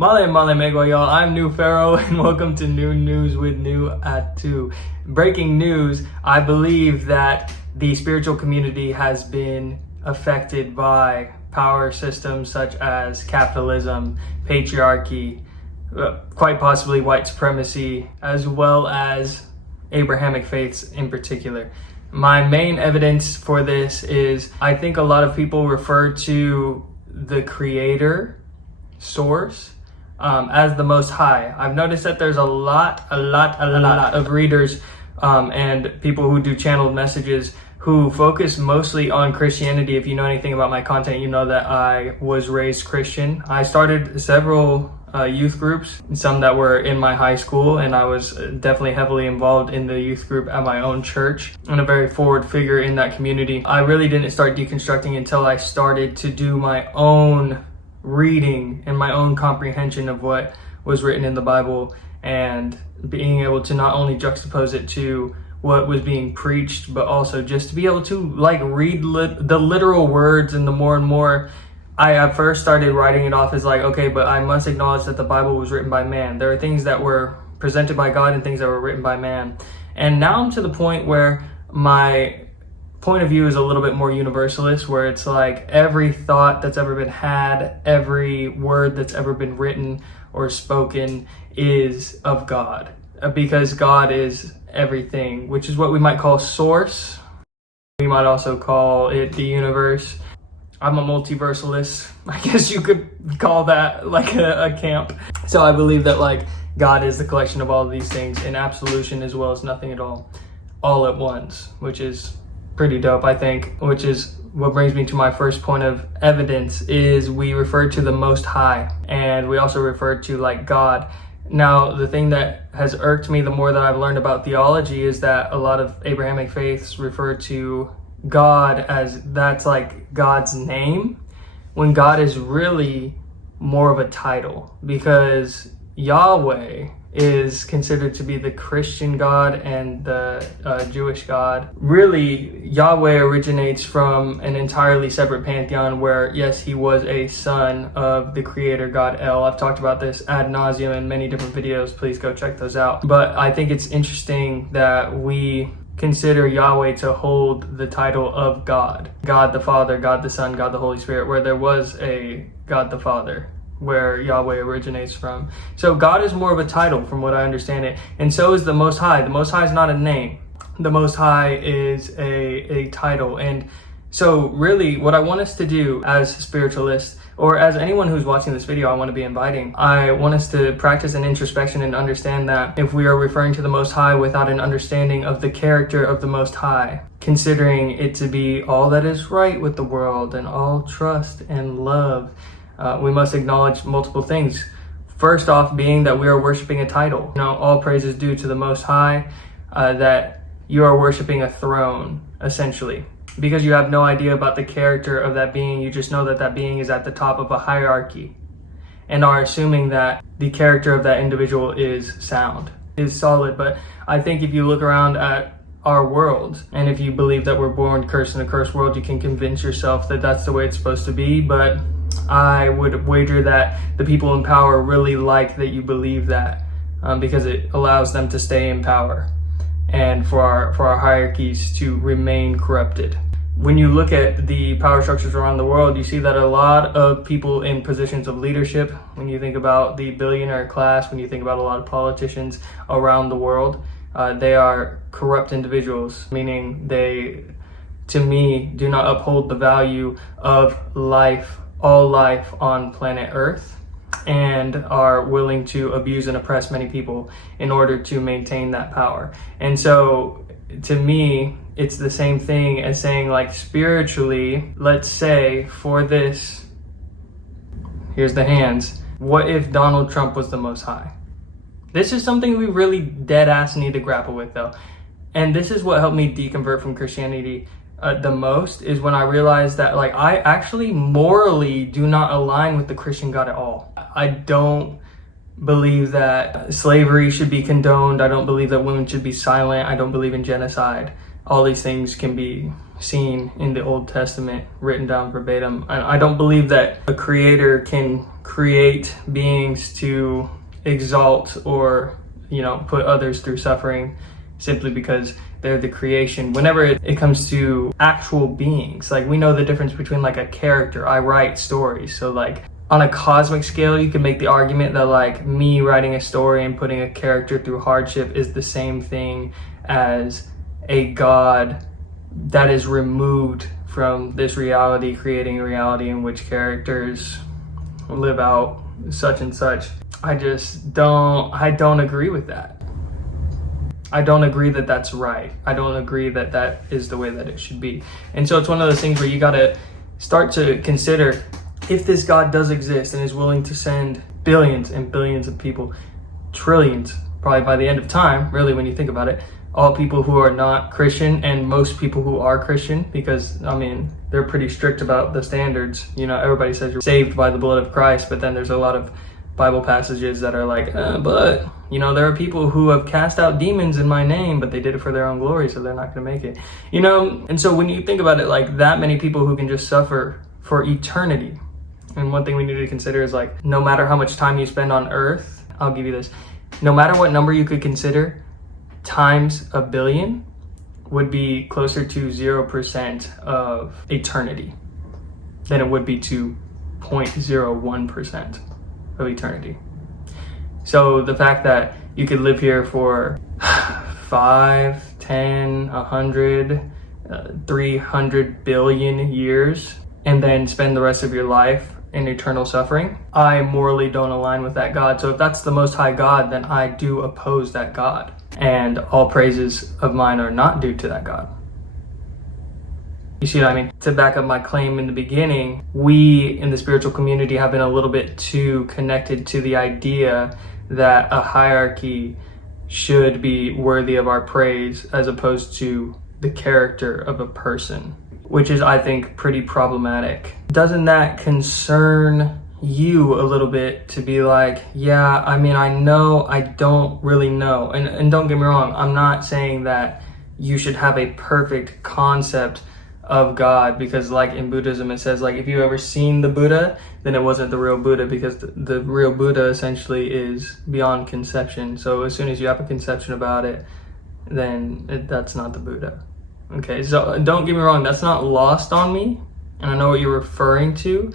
Male mego, y'all. I'm New Pharaoh and welcome to New News with New Atu. Breaking news, I believe that the spiritual community has been affected by power systems such as capitalism, patriarchy, quite possibly white supremacy, as well as Abrahamic faiths in particular. My main evidence for this is I think a lot of people refer to the creator source as the Most High. I've noticed that there's a lot of readers and people who do channeled messages who focus mostly on Christianity. If you know anything about my content, you know that I was raised Christian. I started several youth groups, some that were in my high school, and I was definitely heavily involved in the youth group at my own church and a very forward figure in that community. I really didn't start deconstructing until I started to do my own reading and my own comprehension of what was written in the Bible, and being able to not only juxtapose it to what was being preached, but also just to be able to read the literal words. And the more and more I at first started writing it off as okay, but I must acknowledge that the Bible was written by man. There are things that were presented by God and things that were written by man. And now I'm to the point where my point of view is a little bit more universalist, where it's every thought that's ever been had, every word that's ever been written or spoken is of God, because God is everything, which is what we might call source. We might also call it the universe. I'm a multiversalist. I guess you could call that a camp. So I believe that God is the collection of all of these things in absolution as well as nothing at all at once, which is pretty dope, I think, which is what brings me to my first point of evidence. Is we refer to the Most High, and we also refer to God. Now, the thing that has irked me the more that I've learned about theology is that a lot of Abrahamic faiths refer to God as that's God's name, when God is really more of a title, because Yahweh is considered to be the Christian God and the Jewish God. Really, Yahweh originates from an entirely separate pantheon where, yes, he was a son of the creator God El. I've talked about this ad nauseum in many different videos. Please go check those out. But I think it's interesting that we consider Yahweh to hold the title of God. God the Father, God the Son, God the Holy Spirit, where there was a God the Father, where Yahweh originates from. So God is more of a title from what I understand it, and so is the Most High. The Most High is not a name. The Most High is a title. And so really what I want us to do as spiritualists, or as anyone who's watching this video, I want to be inviting, I want us to practice an introspection and understand that if we are referring to the Most High without an understanding of the character of the Most High, considering it to be all that is right with the world and all trust and love, we must acknowledge multiple things. First off, being that we are worshiping a title. All praise is due to the Most High, that you are worshiping a throne, essentially. Because you have no idea about the character of that being, you just know that that being is at the top of a hierarchy, and are assuming that the character of that individual is sound, is solid. But I think if you look around at our world, and if you believe that we're born cursed in a cursed world, you can convince yourself that that's the way it's supposed to be. But I would wager that the people in power really like that you believe that, because it allows them to stay in power and for our hierarchies to remain corrupted. When you look at the power structures around the world, you see that a lot of people in positions of leadership, when you think about the billionaire class, when you think about a lot of politicians around the world, they are corrupt individuals, meaning they, to me, do not uphold the value of life, all life on planet Earth, and are willing to abuse and oppress many people in order to maintain that power. And so to me, it's the same thing as saying spiritually, let's say for this, here's the hands, what if Donald Trump was the Most High? This is something we really dead ass need to grapple with though. And this is what helped me deconvert from Christianity the most, is when I realized that I actually morally do not align with the Christian God at all. I don't believe that slavery should be condoned. I don't believe that women should be silent. I don't believe in genocide. all these things can be seen in the Old Testament, written down verbatim. I don't believe that a creator can create beings to exalt or, put others through suffering simply because they're the creation. Whenever it comes to actual beings, like we know the difference between like a character. I write stories, so like on a cosmic scale, you can make the argument that like me writing a story and putting a character through hardship is the same thing as a God that is removed from this reality, creating a reality in which characters live out such and such. I don't agree with that. I don't agree that that's right. I don't agree that that is the way that it should be. And so it's one of those things where you got to start to consider, if this God does exist and is willing to send billions and billions of people, trillions, probably by the end of time, really, when you think about it, all people who are not Christian and most people who are Christian, because they're pretty strict about the standards. Everybody says you're saved by the blood of Christ, but then there's a lot of Bible passages that are like, but there are people who have cast out demons in my name, but they did it for their own glory, so they're not going to make it. And so when you think about it, like that many people who can just suffer for eternity. And one thing we need to consider is like, no matter how much time you spend on earth, I'll give you this, no matter what number you could consider, times a billion would be closer to 0% of eternity than it would be to 0.01% of eternity. So the fact that you could live here for 5, 10, 100, 300 billion years and then spend the rest of your life in eternal suffering, I morally don't align with that God. So if that's the Most High God, then I do oppose that God. And all praises of mine are not due to that God. You see what I mean? To back up my claim in the beginning, we in the spiritual community have been a little bit too connected to the idea that a hierarchy should be worthy of our praise as opposed to the character of a person, which is, I think, pretty problematic. Doesn't that concern you a little bit to be like, yeah, I know I don't really know. And don't get me wrong, I'm not saying that you should have a perfect concept of God, because like in Buddhism, it says like, if you ever seen the Buddha, then it wasn't the real Buddha, because the real Buddha essentially is beyond conception. So as soon as you have a conception about it, then that's not the Buddha. Okay, so don't get me wrong, that's not lost on me, and I know what you're referring to,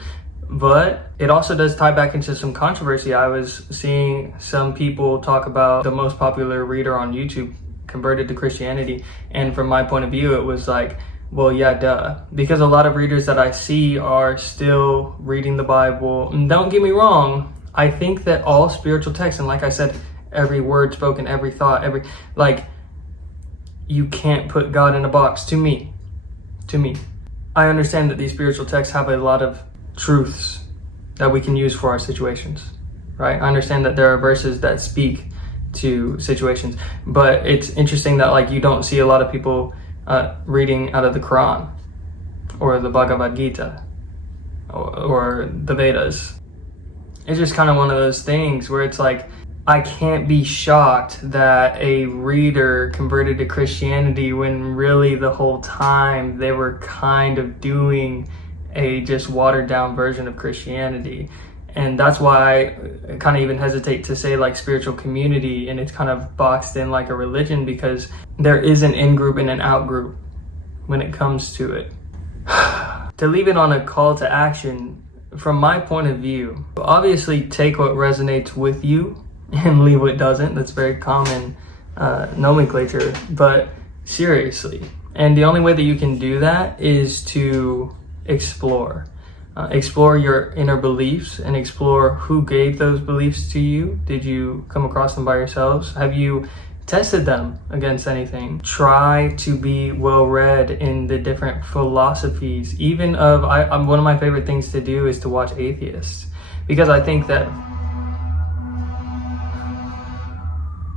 but it also does tie back into some controversy. I was seeing some people talk about the most popular reader on YouTube converted to Christianity, and from my point of view, it was like, well, yeah, duh. Because a lot of readers that I see are still reading the Bible. And don't get me wrong, I think that all spiritual texts, and like I said, every word spoken, every thought, you can't put God in a box, to me. I understand that these spiritual texts have a lot of truths that we can use for our situations, right? I understand that there are verses that speak to situations, but it's interesting that like you don't see a lot of people reading out of the Quran or the Bhagavad Gita or the Vedas. It's just kind of one of those things where it's like, I can't be shocked that a reader converted to Christianity when really the whole time they were kind of doing a just watered down version of Christianity. And that's why I kind of even hesitate to say like spiritual community, and it's kind of boxed in like a religion, because there is an in-group and an out-group when it comes to it. To leave it on a call to action, from my point of view, obviously take what resonates with you and leave what doesn't. That's very common nomenclature, but seriously. And the only way that you can do that is to explore. Explore your inner beliefs and explore who gave those beliefs to you. Did you come across them by yourselves? Have you tested them against anything? Try to be well read in the different philosophies. Even of, one of my favorite things to do is to watch atheists, because I think that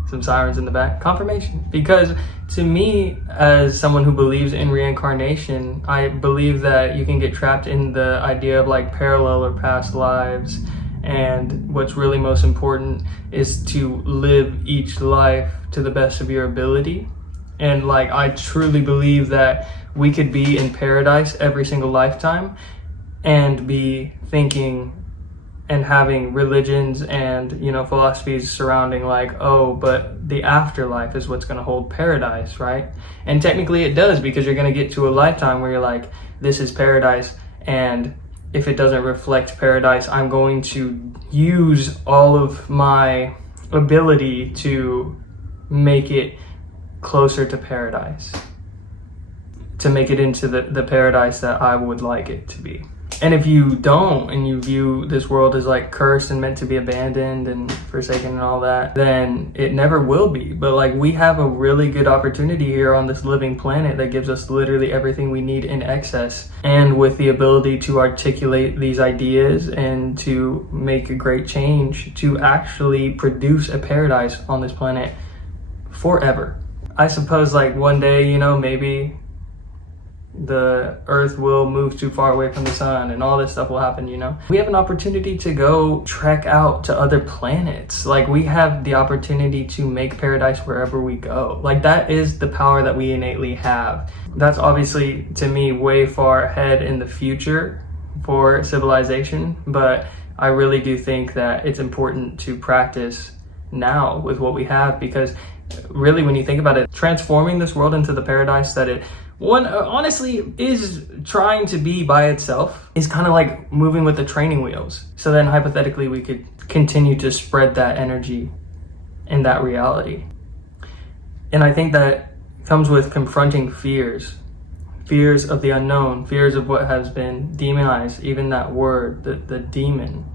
some sirens in the back, confirmation. Because to me, as someone who believes in reincarnation, I believe that you can get trapped in the idea of like parallel or past lives. And what's really most important is to live each life to the best of your ability And like, I truly believe that we could be in paradise every single lifetime and be thinking and having religions and, you know, philosophies surrounding like, oh, but the afterlife is what's going to hold paradise, right? And technically it does, because you're going to get to a lifetime where you're like, this is paradise, and if it doesn't reflect paradise, I'm going to use all of my ability to make it closer to paradise, to make it into the paradise that I would like it to be. And if you don't, and you view this world as like cursed and meant to be abandoned and forsaken and all that, then it never will be. But like, we have a really good opportunity here on this living planet that gives us literally everything we need in excess, and with the ability to articulate these ideas and to make a great change to actually produce a paradise on this planet forever. I suppose like one day, you know, maybe the earth will move too far away from the sun and all this stuff will happen, you know. We have an opportunity to go trek out to other planets. Like, we have the opportunity to make paradise wherever we go. Like, that is the power that we innately have. That's obviously, to me, way far ahead in the future for civilization, but I really do think that it's important to practice now with what we have, because really, when you think about it, transforming this world into the paradise that it honestly is trying to be by itself is kind of like moving with the training wheels. So then hypothetically, we could continue to spread that energy and that reality. And I think that comes with confronting fears of the unknown, fears of what has been demonized, even that word, the demon,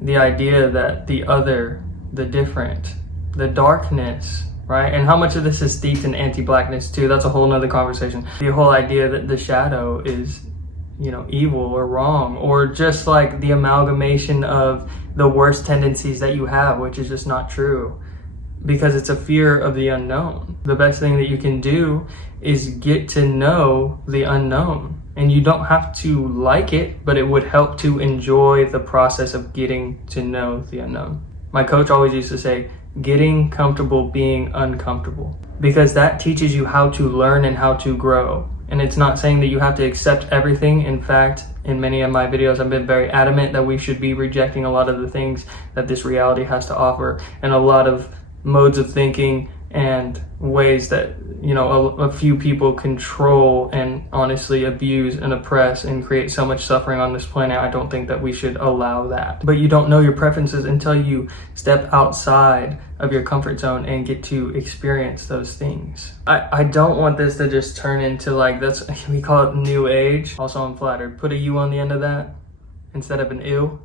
the idea that the other, the different, the darkness, right? And how much of this is steeped in anti-blackness too, that's a whole nother conversation. The whole idea that the shadow is, you know, evil or wrong, or just like the amalgamation of the worst tendencies that you have, which is just not true, because it's a fear of the unknown. The best thing that you can do is get to know the unknown, and you don't have to like it, but it would help to enjoy the process of getting to know the unknown. My coach always used to say, getting comfortable being uncomfortable, because that teaches you how to learn and how to grow. And it's not saying that you have to accept everything. In fact, in many of my videos, I've been very adamant that we should be rejecting a lot of the things that this reality has to offer, and a lot of modes of thinking and ways that, you know, a few people control and honestly abuse and oppress and create so much suffering on this planet. I don't think that we should allow that. But you don't know your preferences until you step outside of your comfort zone and get to experience those things. I don't want this to just turn into like, we call it new age. Also, I'm flattered. Put a U on the end of that instead of an ew.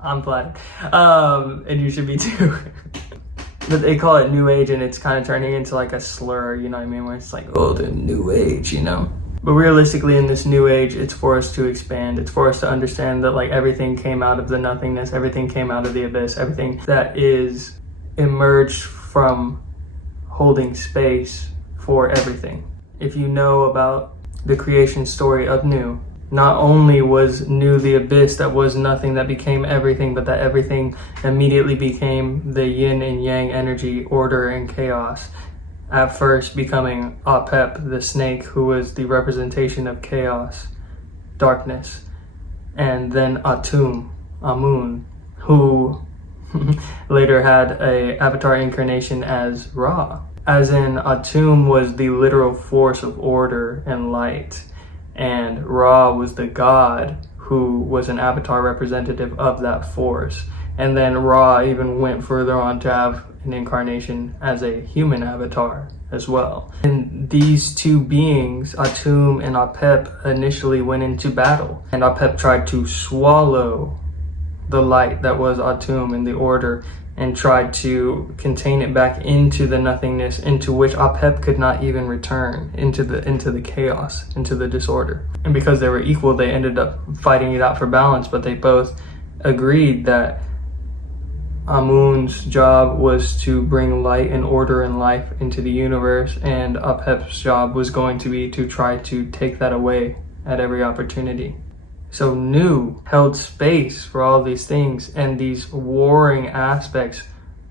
I'm flattered. And you should be too. But they call it new age, and it's kind of turning into like a slur, you know what I mean? Where it's like, oh, the new age, you know? But realistically, in this new age, it's for us to expand. It's for us to understand that like everything came out of the nothingness, everything came out of the abyss, everything that is emerged from holding space for everything. If you know about the creation story of Nu, not only was Nu the abyss that was nothing, that became everything, but that everything immediately became the yin and yang energy, order and chaos. At first becoming Apep, the snake, who was the representation of chaos, darkness. And then Amun, who later had a avatar incarnation as Ra. As in, Atum was the literal force of order and light, and Ra was the god who was an avatar representative of that force. And then Ra even went further on to have an incarnation as a human avatar as well. And these two beings, Atum and Apep, initially went into battle, and Apep tried to swallow the light that was Atum in the order and tried to contain it back into the nothingness, into which Apep could not even return, into the chaos, into the disorder. And because they were equal, they ended up fighting it out for balance, but they both agreed that Amun's job was to bring light and order and life into the universe, and Apep's job was going to be to try to take that away at every opportunity. So Nu held space for all these things and these warring aspects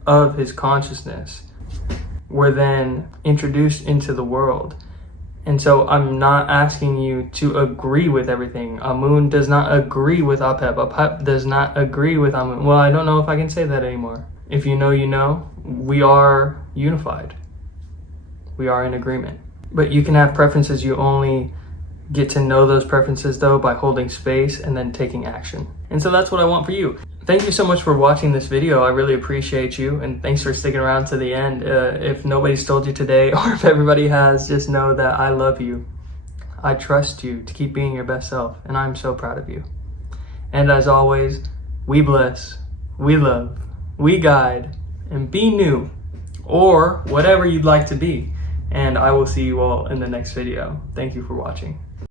of his consciousness. were then introduced into the world. And so I'm not asking you to agree with everything. Amun does not agree with Apep. Apep does not agree with Amun. Well, I don't know if I can say that anymore. If you know, you know. We are unified. We are in agreement. But you can have preferences. You only get to know those preferences though by holding space and then taking action. And so that's what I want for you. Thank you so much for watching this video. I really appreciate you, and thanks for sticking around to the end. If nobody's told you today, or if everybody has, just know that I love you. I trust you to keep being your best self, and I'm so proud of you. And as always, we bless, we love, we guide, and be new, or whatever you'd like to be. And I will see you all in the next video. Thank you for watching.